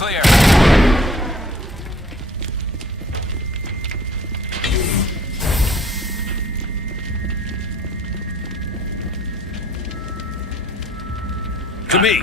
clear. To me.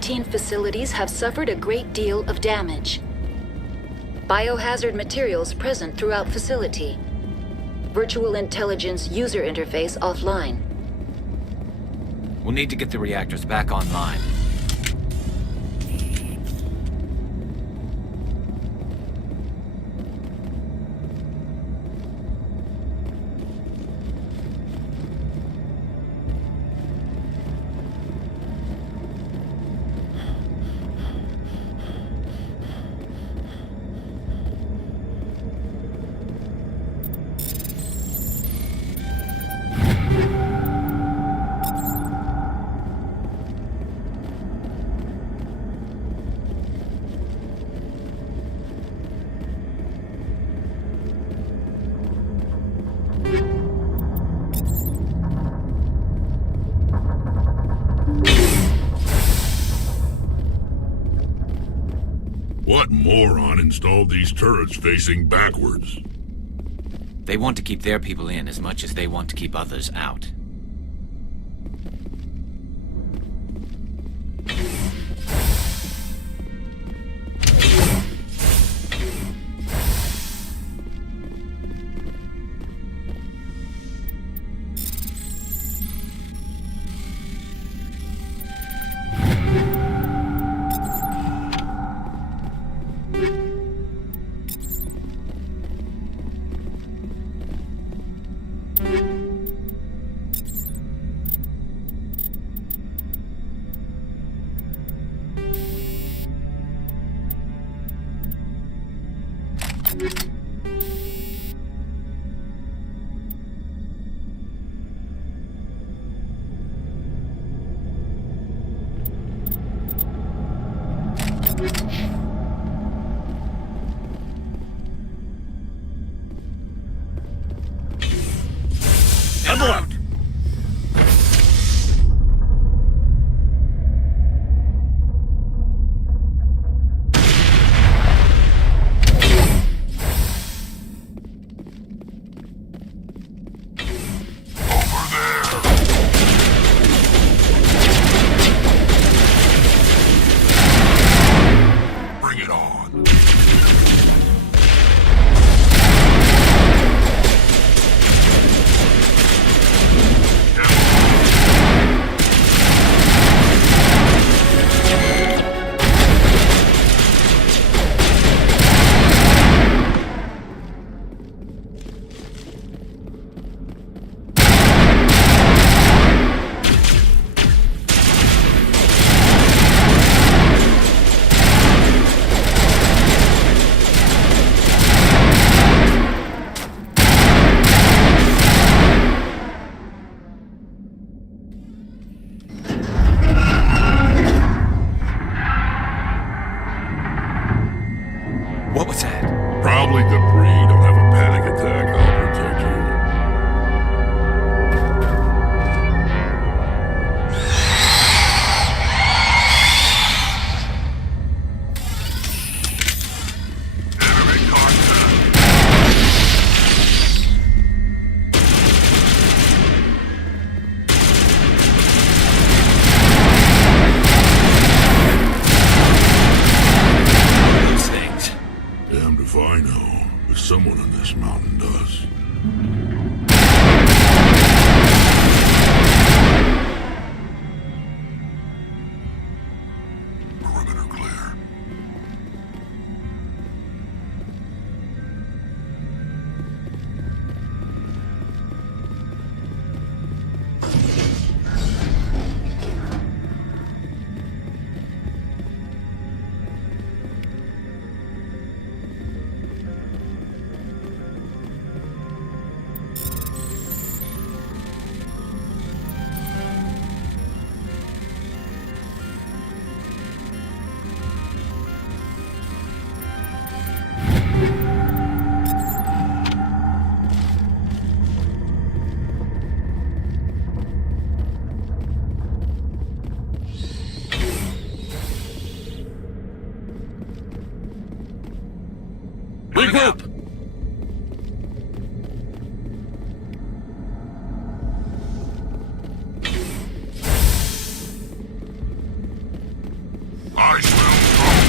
Ep8 facilities have suffered a great deal of damage. Biohazard materials present throughout facility. Virtual intelligence user interface offline. We'll need to get the reactors back online. What moron installed these turrets facing backwards? They want to keep their people in as much as they want to keep others out. Out. if I know, but someone on this mountain does. Perimeter clear. Regroup! I smell smoke.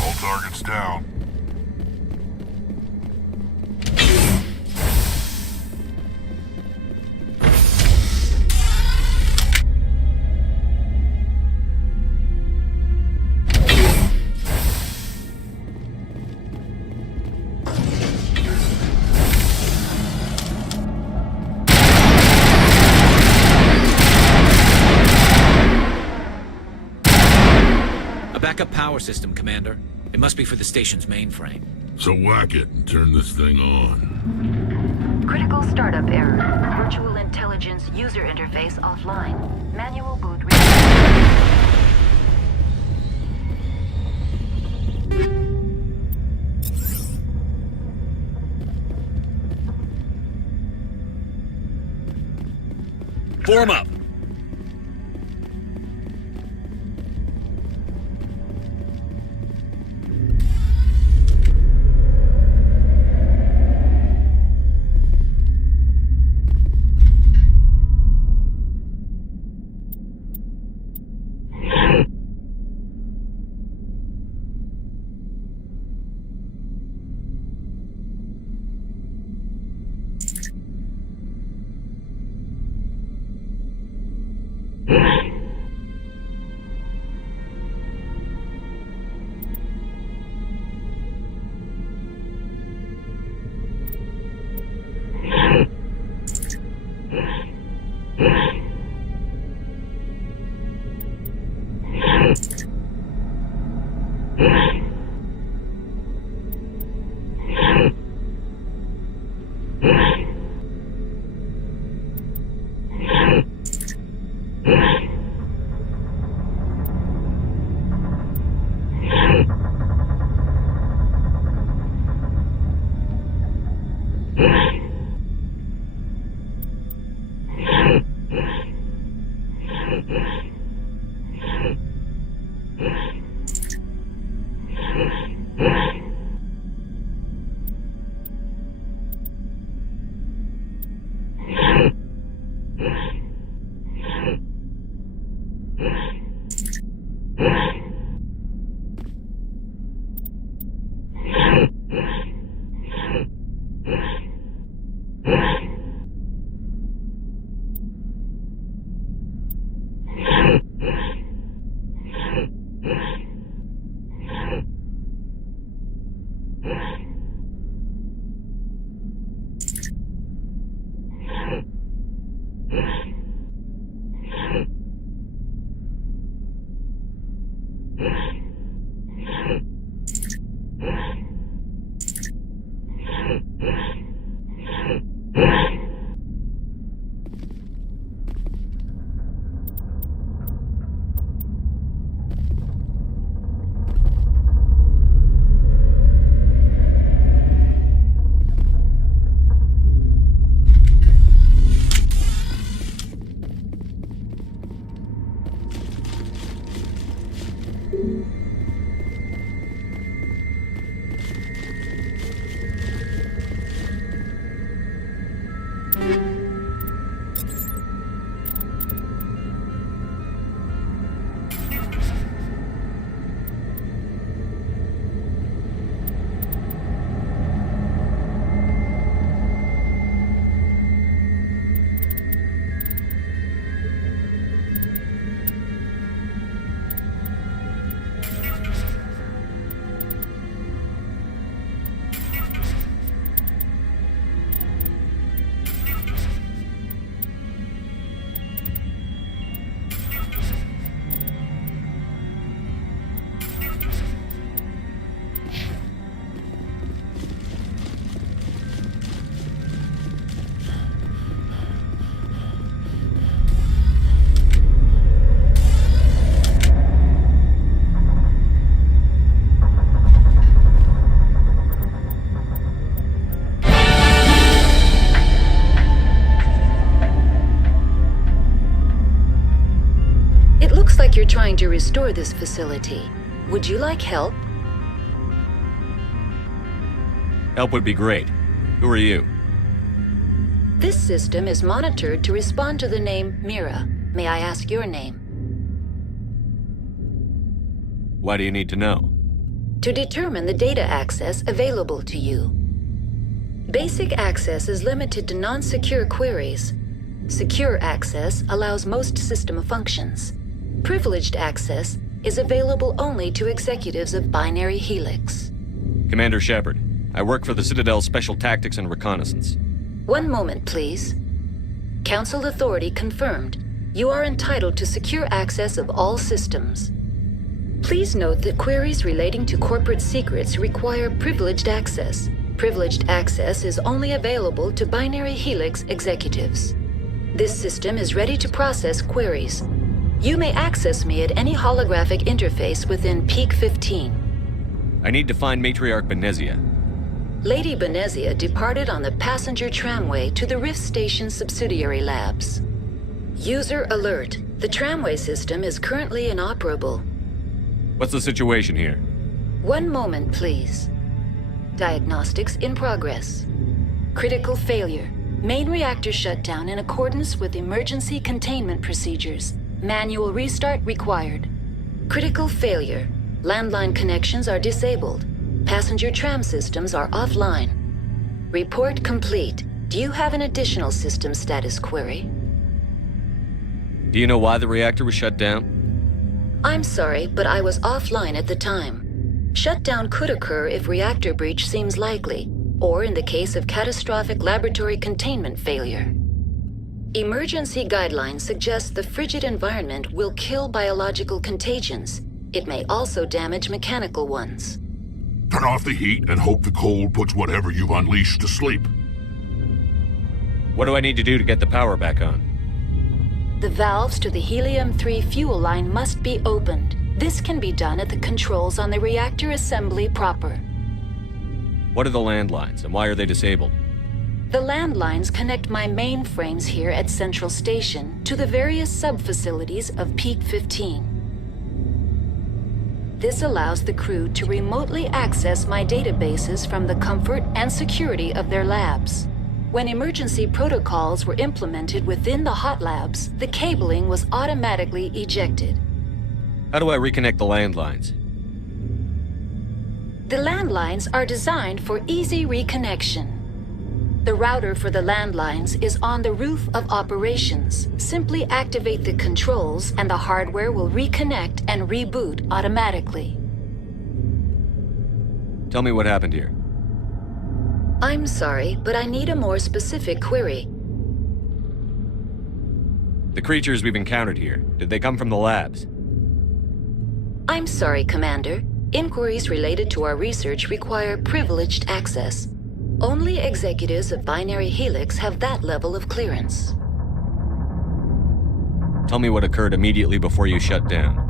All targets down. A backup power system, Commander. It must be for the station's mainframe. So whack it and turn this thing on. Critical startup error. Virtual intelligence user interface offline. Manual boot. Form up! Looks like you're trying to restore this facility. Would you like help? Help would be great. Who are you? This system is monitored to respond to the name Mira. May I ask your name? Why do you need to know? To determine the data access available to you. Basic access is limited to non-secure queries. Secure access allows most system functions. Privileged access is available only to executives of Binary Helix. Commander Shepard, I work for the Citadel's Special Tactics and Reconnaissance. One moment, please. Council authority confirmed. You are entitled to secure access of all systems. Please note that queries relating to corporate secrets require privileged access. Privileged access is only available to Binary Helix executives. This system is ready to process queries. You may access me at any holographic interface within Peak 15. I need to find Matriarch Benezia. Lady Benezia departed on the passenger tramway to the Rift Station subsidiary labs. User alert. The tramway system is currently inoperable. What's the situation here? One moment, please. Diagnostics in progress. Critical failure. Main reactor shut down in accordance with emergency containment procedures. Manual restart required. Critical failure. Landline connections are disabled. Passenger tram systems are offline. Report complete. Do you have an additional system status query? Do you know why the reactor was shut down? I'm sorry, but I was offline at the time. Shutdown could occur if reactor breach seems likely, or in the case of catastrophic laboratory containment failure. Emergency guidelines suggest the frigid environment will kill biological contagions. It may also damage mechanical ones. Turn off the heat and hope the cold puts whatever you've unleashed to sleep. What do I need to do to get the power back on? The valves to the helium-3 fuel line must be opened. This can be done at the controls on the reactor assembly proper. What are the landlines, and why are they disabled? The landlines connect my mainframes here at Central Station to the various sub-facilities of Peak 15. This allows the crew to remotely access my databases from the comfort and security of their labs. When emergency protocols were implemented within the hot labs, the cabling was automatically ejected. How do I reconnect the landlines? The landlines are designed for easy reconnection. The router for the landlines is on the roof of operations. Simply activate the controls and the hardware will reconnect and reboot automatically. Tell me what happened here. I'm sorry, but I need a more specific query. The creatures we've encountered here, did they come from the labs? I'm sorry, Commander. Inquiries related to our research require privileged access. Only executives of Binary Helix have that level of clearance. Tell me what occurred immediately before you shut down.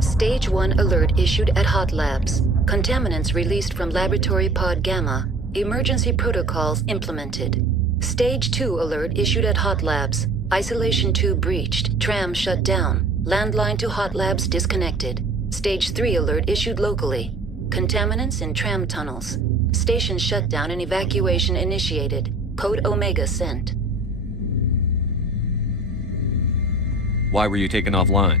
Stage 1 alert issued at Hot Labs. Contaminants released from Laboratory Pod Gamma. Emergency protocols implemented. Stage 2 alert issued at Hot Labs. Isolation 2 breached. Tram shut down. Landline to Hot Labs disconnected. Stage 3 alert issued locally. Contaminants in tram tunnels. Station shutdown and evacuation initiated. Code Omega sent. Why were you taken offline?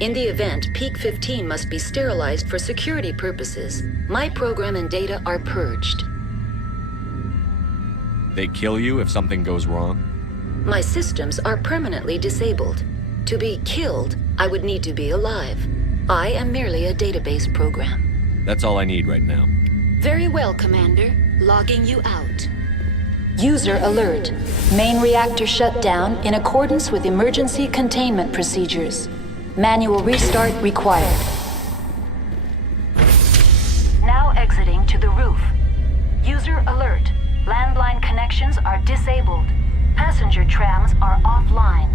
In the event, Peak 15 must be sterilized for security purposes. My program and data are purged. They kill you if something goes wrong? My systems are permanently disabled. To be killed, I would need to be alive. I am merely a database program. That's all I need right now. Very well, Commander. Logging you out. User alert. Main reactor shut down in accordance with emergency containment procedures. Manual restart required. Now exiting to the roof. User alert. Landline connections are disabled. Passenger trams are offline.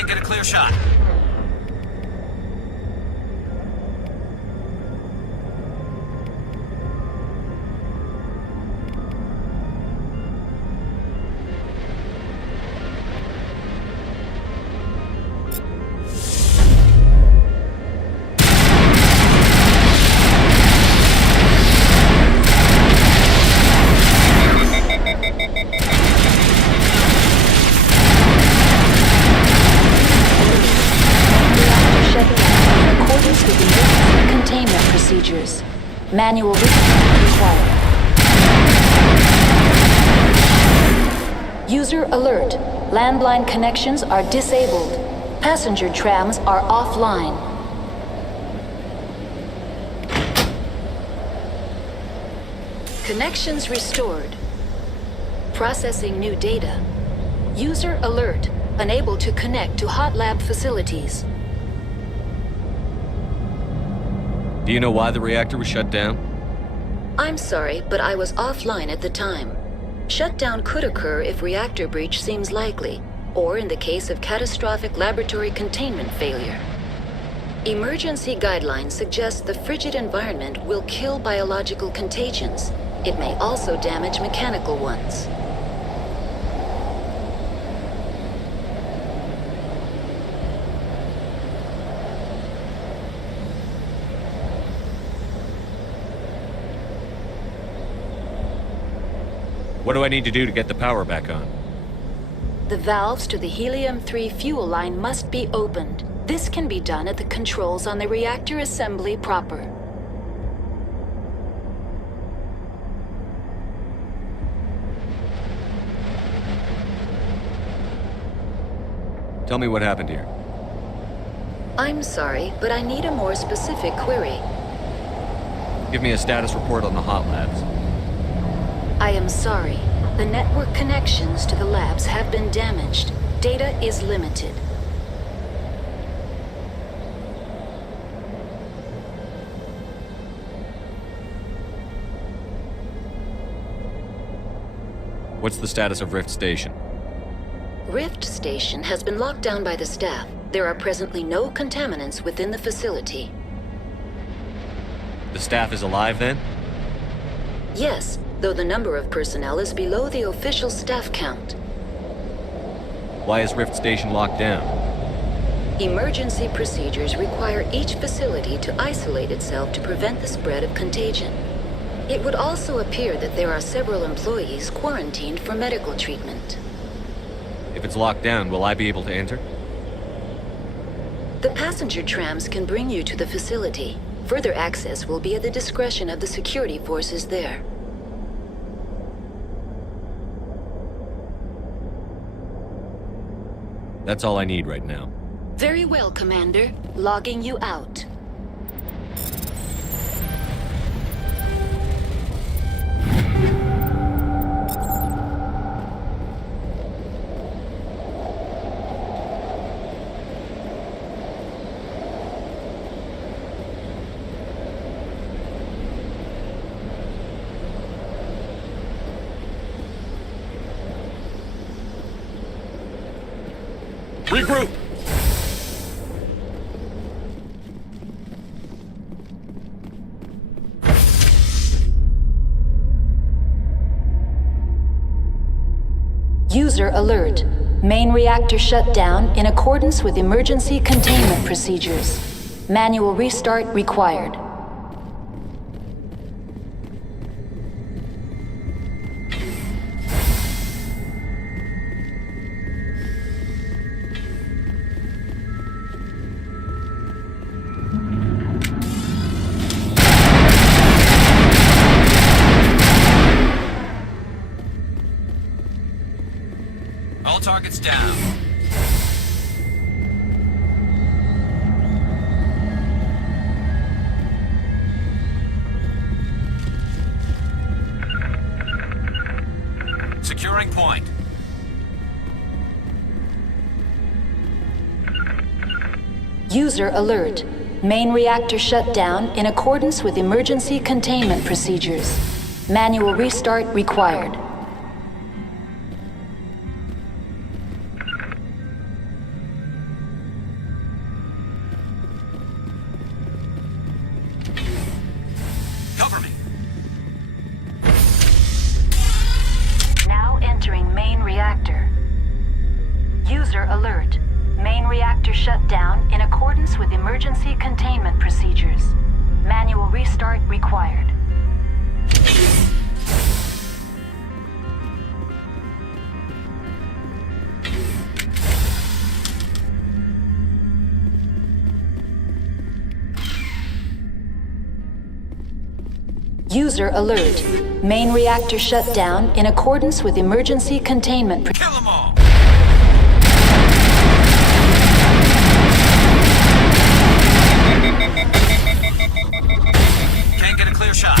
can't get a clear shot. Manual required. User alert. Landline connections are disabled. Passenger trams are offline. Connections restored. Processing new data. User alert. Unable to connect to hot lab facilities. Do you know why the reactor was shut down? I'm sorry, but I was offline at the time. Shutdown could occur if reactor breach seems likely, or in the case of catastrophic laboratory containment failure. Emergency guidelines suggest the frigid environment will kill biological contagions. It may also damage mechanical ones. What do I need to do to get the power back on? The valves to the helium-3 fuel line must be opened. This can be done at the controls on the reactor assembly proper. Tell me what happened here. I'm sorry, but I need a more specific query. Give me a status report on the hot labs. I am sorry. The network connections to the labs have been damaged. Data is limited. What's the status of Rift Station? Rift Station has been locked down by the staff. There are presently no contaminants within the facility. The staff is alive then? Yes, though the number of personnel is below the official staff count. Why is Rift Station locked down? Emergency procedures require each facility to isolate itself to prevent the spread of contagion. It would also appear that there are several employees quarantined for medical treatment. If it's locked down, will I be able to enter? The passenger trams can bring you to the facility. Further access will be at the discretion of the security forces there. That's all I need right now. Very well, Commander. Logging you out. Regroup! User alert. Main reactor shut down in accordance with emergency containment procedures. Manual restart required. All targets down. Securing point. User alert. Main reactor shut down in accordance with emergency containment procedures. Manual restart required. reactor shut down in accordance with emergency containment procedures. Manual restart required. User alert. Main reactor shut down in accordance with emergency containment. Kill them all! Can't get a clear shot.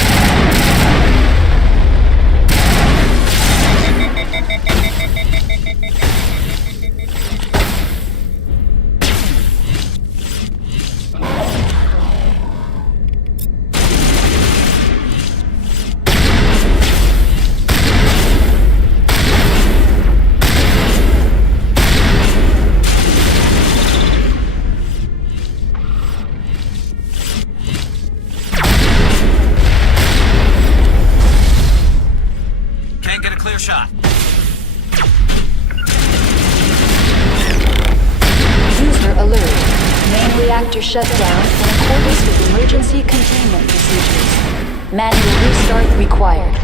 Can't get a clear shot. User alert. Main reactor shut down in accordance with emergency containment procedures. Manual restart required.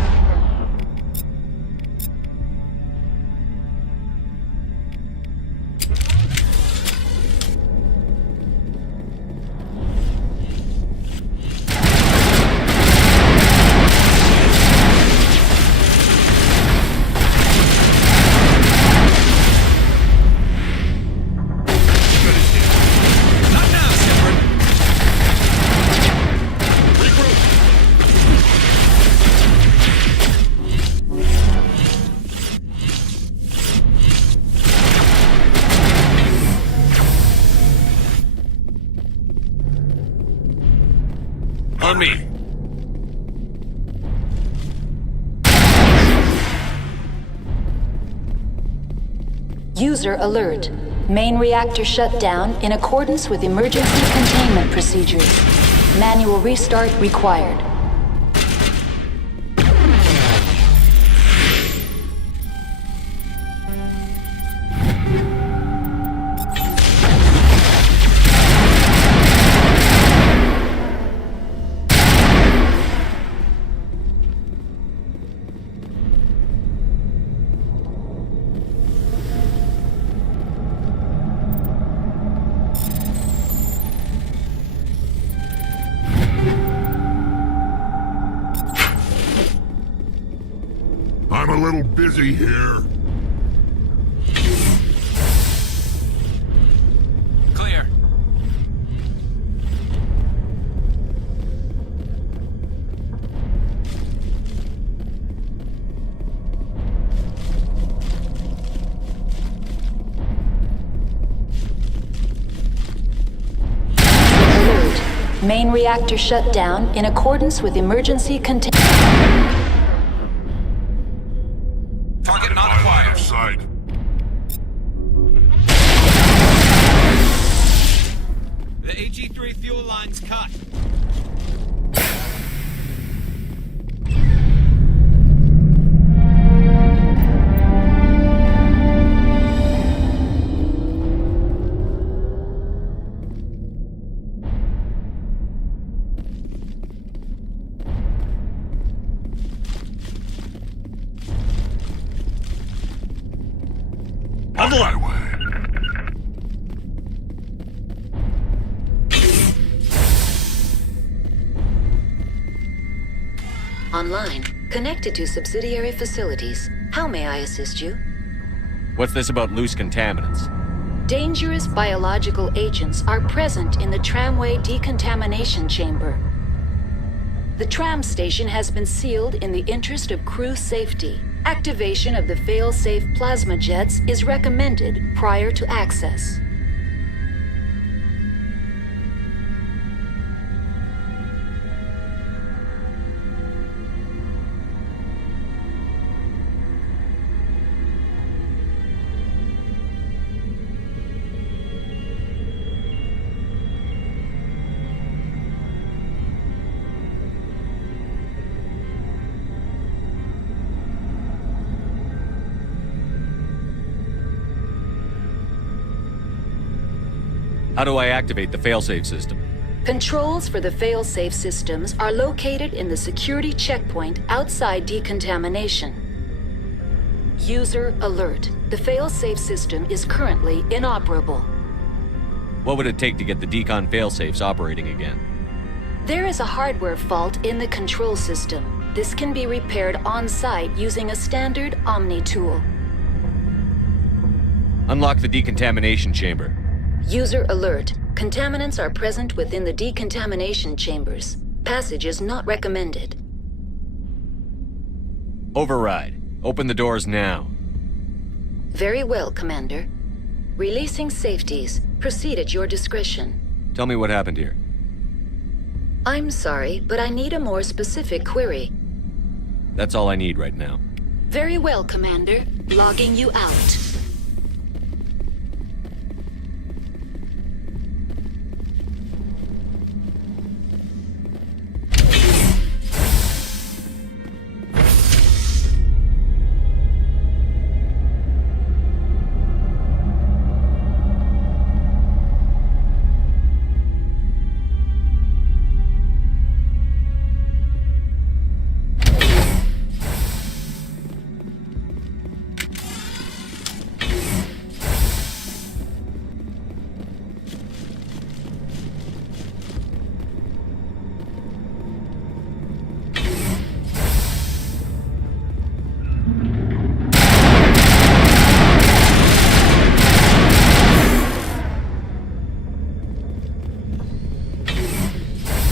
Not now, Shepard. On me. User alert. Main reactor shut down in accordance with emergency containment procedures. Manual restart required. I'm a little busy here. Clear. Alert. Main reactor shut down in accordance with emergency containment. Target not Line of acquired. sight. The AG-3 fuel line's cut. On my way. Online. Connected to subsidiary facilities. How may I assist you? What's this about loose contaminants? Dangerous biological agents are present in the tramway decontamination chamber. The tram station has been sealed in the interest of crew safety. Activation of the fail-safe plasma jets is recommended prior to access. How do I activate the failsafe system? Controls for the failsafe systems are located in the security checkpoint outside decontamination. User alert. The failsafe system is currently inoperable. What would it take to get the decon failsafes operating again? There is a hardware fault in the control system. This can be repaired on-site using a standard Omni tool. Unlock the decontamination chamber. User alert. Contaminants are present within the decontamination chambers. Passage is not recommended. Override. Open the doors now. Very well, Commander. Releasing safeties. Proceed at your discretion. Tell me what happened here. I'm sorry, but I need a more specific query. That's all I need right now. Very well, Commander. Logging you out.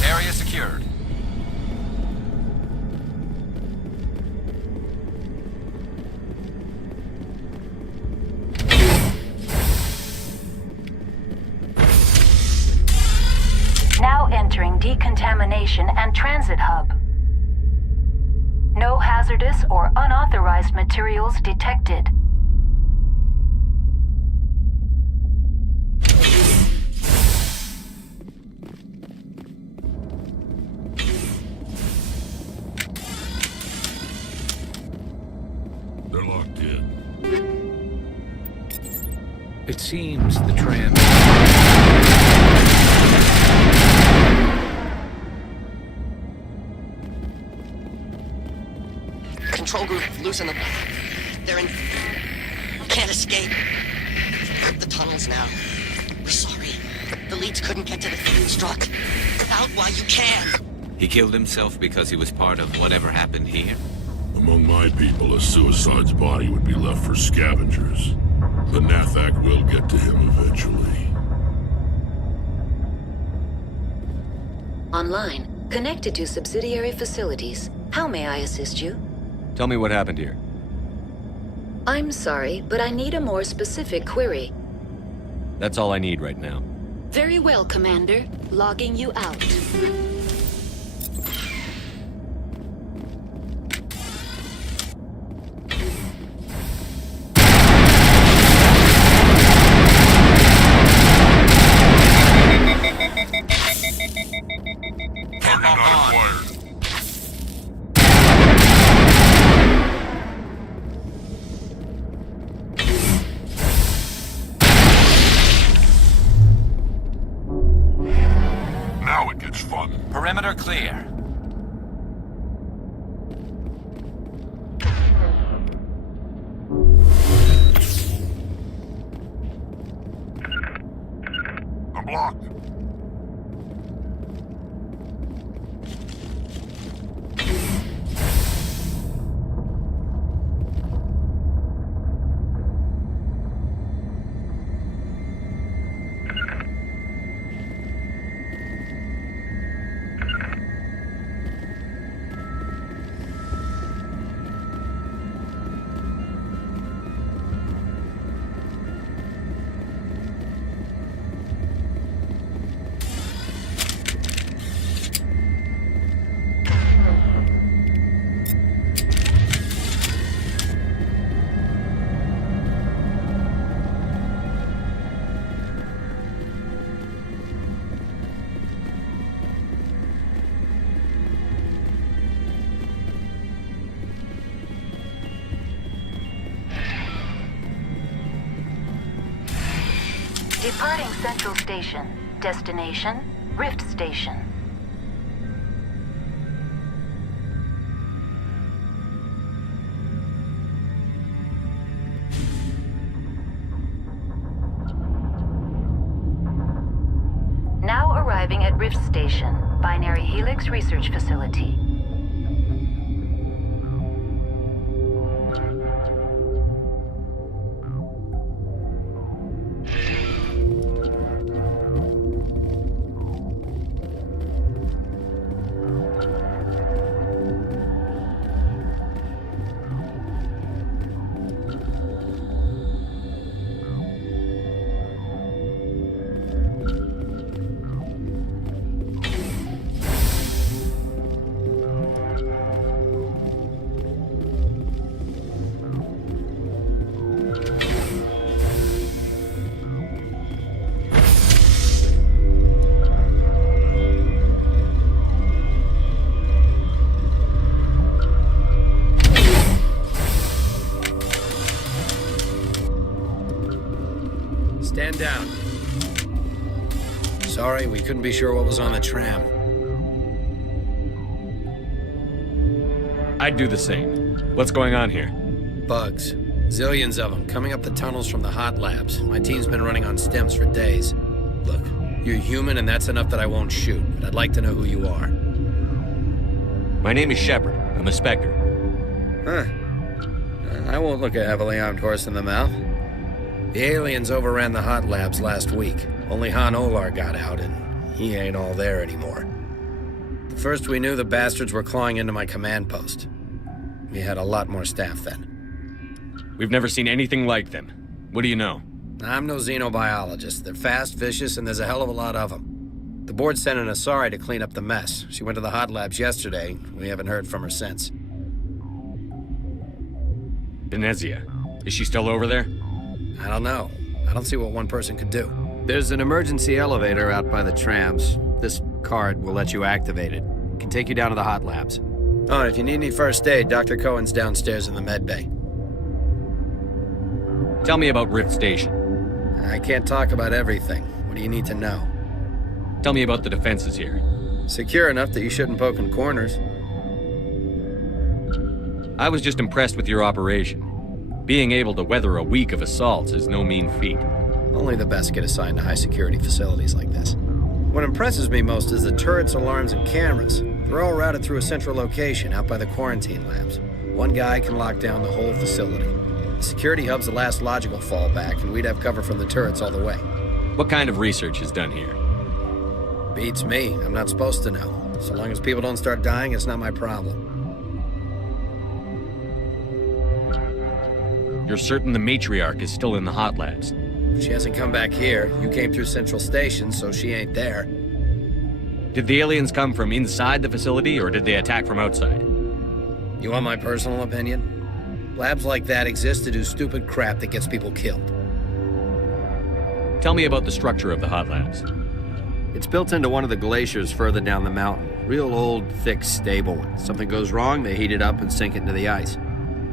Area secured. Now entering decontamination and transit hub. No hazardous or unauthorized materials detected. They're locked in. It seems the trans... Control group, loosen them. They're in... Can't escape. The tunnels now. We're sorry. The leads couldn't get to the fuel struck. Out while you can. He killed himself because he was part of whatever happened here? Among my people, a suicide's body would be left for scavengers. The Nathak will get to him eventually. Online. Connected to subsidiary facilities. How may I assist you? Tell me what happened here. I'm sorry, but I need a more specific query. That's all I need right now. Very well, Commander. Logging you out. Target not acquired. Now it gets fun. Perimeter clear. I'm blocked. Departing Central Station. Destination, Rift Station. Now arriving at Rift Station, Binary Helix Research Facility. Stand down. Sorry, we couldn't be sure what was on the tram. I'd do the same. What's going on here? Bugs. Zillions of them, coming up the tunnels from the hot labs. My team's been running on stems for days. Look, you're human and that's enough that I won't shoot, but I'd like to know who you are. My name is Shepard. I'm a Spectre. Huh. I won't look a heavily armed horse in the mouth. The aliens overran the hot labs last week. Only Han Olar got out, and he ain't all there anymore. The first we knew, the bastards were clawing into my command post. We had a lot more staff then. We've never seen anything like them. What do you know? I'm no xenobiologist. They're fast, vicious, and there's a hell of a lot of them. The board sent an Asari to clean up the mess. She went to the hot labs yesterday. We haven't heard from her since. Venezia. Is she still over there? I don't know. I don't see what one person could do. There's an emergency elevator out by the trams. This card will let you activate it. It can take you down to the hot labs. Oh, and if you need any first aid, Dr. Cohen's downstairs in the med bay. Tell me about Rift Station. I can't talk about everything. What do you need to know? Tell me about the defenses here. Secure enough that you shouldn't poke in corners. I was just impressed with your operation. Being able to weather a week of assaults is no mean feat. Only the best get assigned to high-security facilities like this. What impresses me most is the turrets, alarms, and cameras. They're all routed through a central location out by the quarantine labs. One guy can lock down the whole facility. The security hub's the last logical fallback, and we'd have cover from the turrets all the way. What kind of research is done here? Beats me. I'm not supposed to know. So long as people don't start dying, it's not my problem. You're certain the matriarch is still in the hot labs? She hasn't come back here. You came through Central Station, so she ain't there. Did the aliens come from inside the facility, or did they attack from outside? You want my personal opinion? Labs like that exist to do stupid crap that gets people killed. Tell me about the structure of the hot labs. It's built into one of the glaciers further down the mountain. Real old, thick, stable. When something goes wrong, they heat it up and sink it into the ice.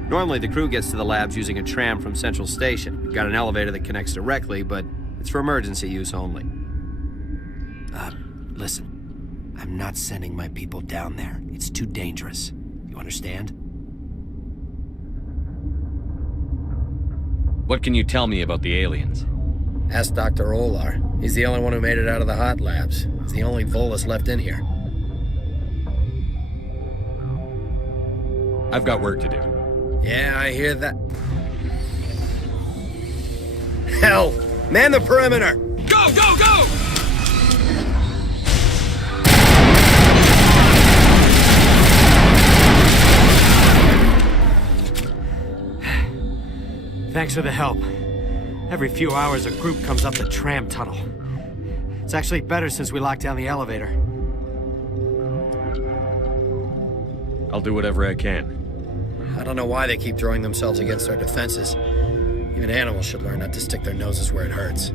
Normally, the crew gets to the labs using a tram from Central Station. We've got an elevator that connects directly, but it's for emergency use only. Listen. I'm not sending my people down there. It's too dangerous. You understand? What can you tell me about the aliens? Ask Dr. Olar. He's the only one who made it out of the hot labs. He's the only Volus left in here. I've got work to do. Yeah, I hear that. Hell! Man the perimeter! Go, go, go! Thanks for the help. Every few hours, a group comes up the tram tunnel. It's actually better since we locked down the elevator. I'll do whatever I can. I don't know why they keep throwing themselves against our defenses. Even animals should learn not to stick their noses where it hurts.